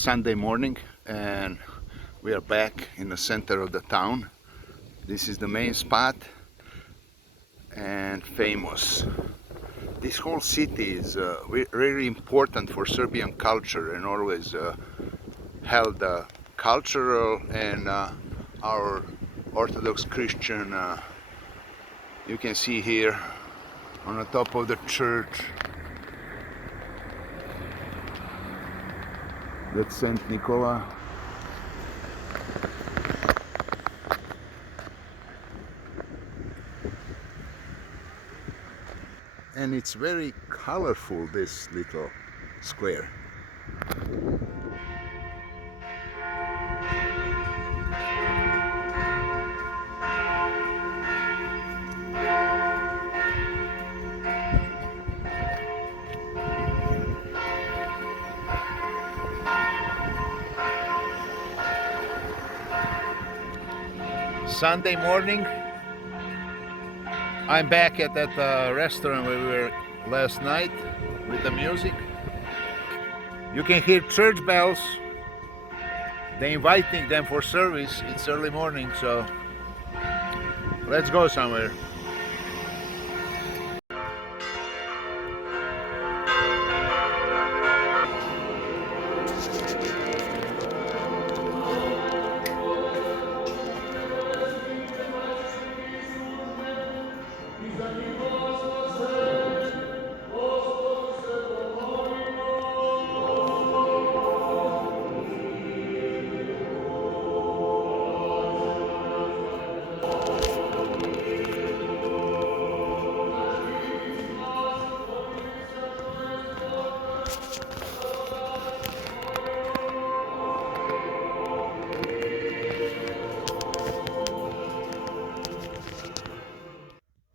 Sunday morning and we are back in the center of the town. This is the main spot and famous. This whole city is really important for Serbian culture and always held cultural and our Orthodox Christian. You can see here on the top of the church. That's Saint Nicola. And it's very colorful, this little square. Sunday morning, I'm back at that restaurant where we were last night with the music. You can hear church bells. They're inviting them for service. It's early morning, so let's go somewhere.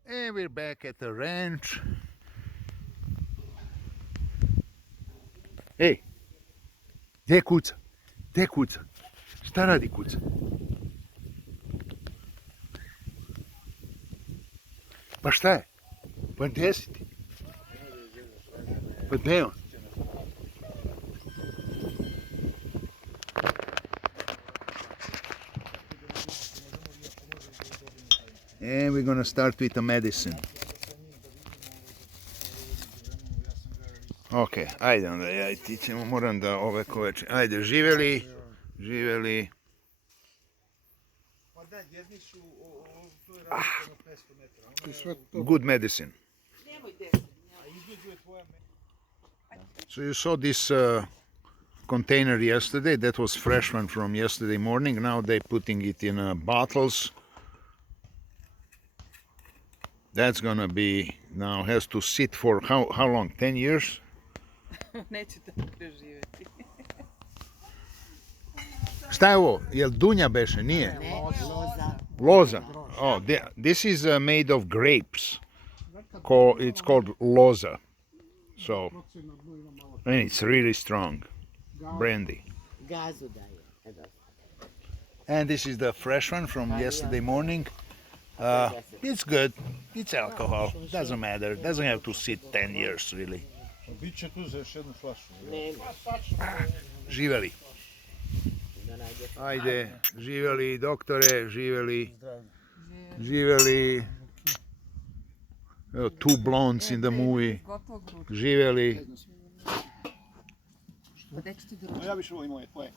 And we're back at the ranch. Ej, gdje kuca? Gdje kuca? Šta radi kuca? Pa šta je? Pa gdje si ti? Pa gdje je on? And we're gonna start with the medicine. Ok, ajde onda, ja i ti ćemo, moram da ove koveče. Ajde, živeli, živeli. Good medicine. So you saw this container yesterday, that was fresh one from yesterday morning. Now they're putting it in bottles. That's gonna be, now has to sit for how long? 10 years? Neću to preživjeti. Šta je ovo? Jel dunja beše? Nije? Ne, loza. Loza. Oh, this is made of grapes. It's called loza. So, and it's really strong. Brandy. Gazu daje. And this is the fresh one from yesterday morning. It's good. It's alcohol. Doesn't matter. Doesn't have to sit 10 years, really. Biće tu za još jednu flašu. Živeli. Ajde, živeli doktore, živeli. Živeli. Two blondes in the movie. Živeli. No ja više volim moje, tvoje.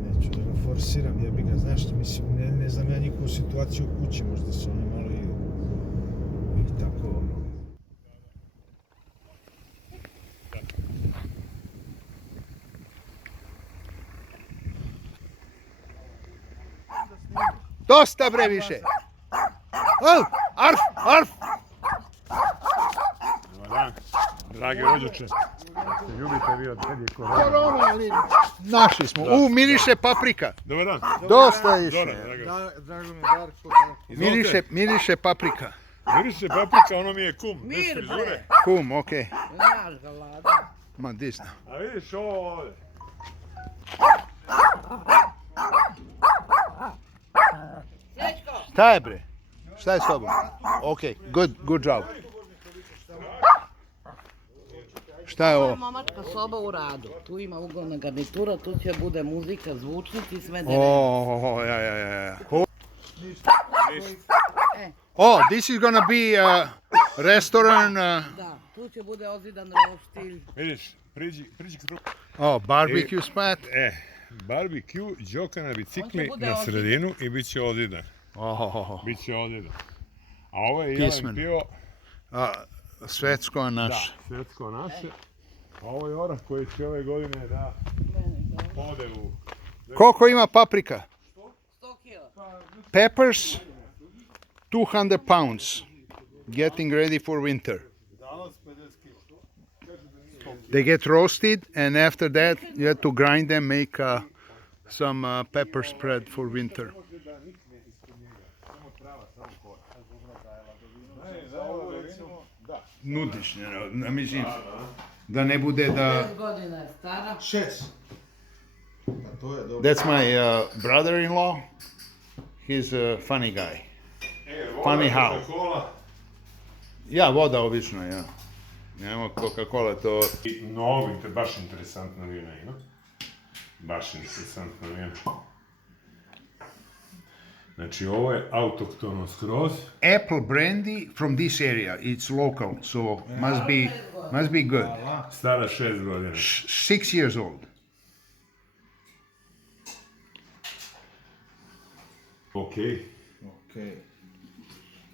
Neću da ga forsiram, jebi ga, znaš što mislim, ne znam ja njihovu situaciju u kući, možda su oni malo i tako. Dosta bre više. Arf, arf. Dobar dan, dragi rođače. Ljubite vi od Tedje Korona. Korona, ali našli smo. Miriše paprika. Dobar dan. Dosta više. Drago mi je, Darko. Miriše paprika. Miriše paprika, ono mi je kum. Bez Mir, frizure. bre. Kum, okay. Znaš ga, Lada. Ma this. A vidiš ovo ovdje. Šta je bre? Šta je s tobom? Okay, good job. Šta je Ovo je ovo? mamačka soba u radu. Tu ima uglavna garnitura, tu će bude muzika, zvučnici, sve da Ja. Oh, this is gonna be a restaurant. Da, tu će bude ozidan roštilj. Vidiš, priđi k Oh, barbecue spot. Barbecue, džoka na bicikli On će bude na ozidan. sredinu i bit će odidan. Oh, Biće odidan. A ovo je Pismen. jelen pivo, svetsko naše. svetsko naše. A ovo je orah koji će ove godine da ode u... Koliko ima paprika? 100 kila. Peppers, 200 pounds. Getting ready for winter. They get roasted, and after that, you have to grind them, make some pepper spread for winter. Nudiš, mislim, da ne bude da... 5 godina je stara. 6. A to je dobro. That's my brother-in-law. He's a funny guy. Funny how. Ja, voda obično, ja. Nemo Coca-Cola, to... Mnogo, baš interesantno vino ima. Baš interesantno vino. Znači ovo je autoktono skroz. Apple brandy from this area. It's local, so must be good. Stara 6 godina. 6 years old. Okej.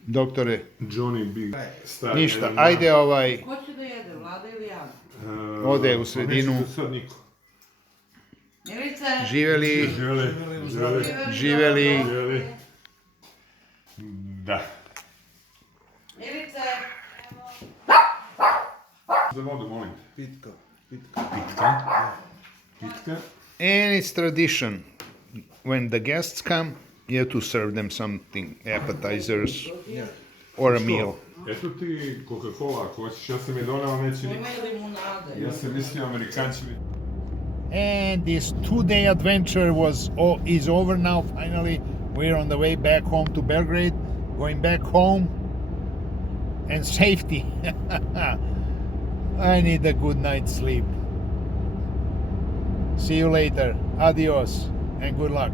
Doktore, Johnny Big. Star ništa, Elma. ajde Ko će da jede, Vlada ili ja? ode u sredinu. Neće sad niko. Milice! Živeli, živeli. Da. Milice! Za vodu, molim. Pitka. Pitka. And it's tradition. When the guests come, you have to serve them something, appetizers or a meal. Eto ti Coca-Cola ako hoćeš, ja sam je donao, neće niko. Ima limunade. Ja sam mislio Amerikanci bi... And this 2-day adventure is over now. Finally, we're on the way back home to Belgrade, going back home, and safety. I need a good night's sleep. See you later. Adios and good luck.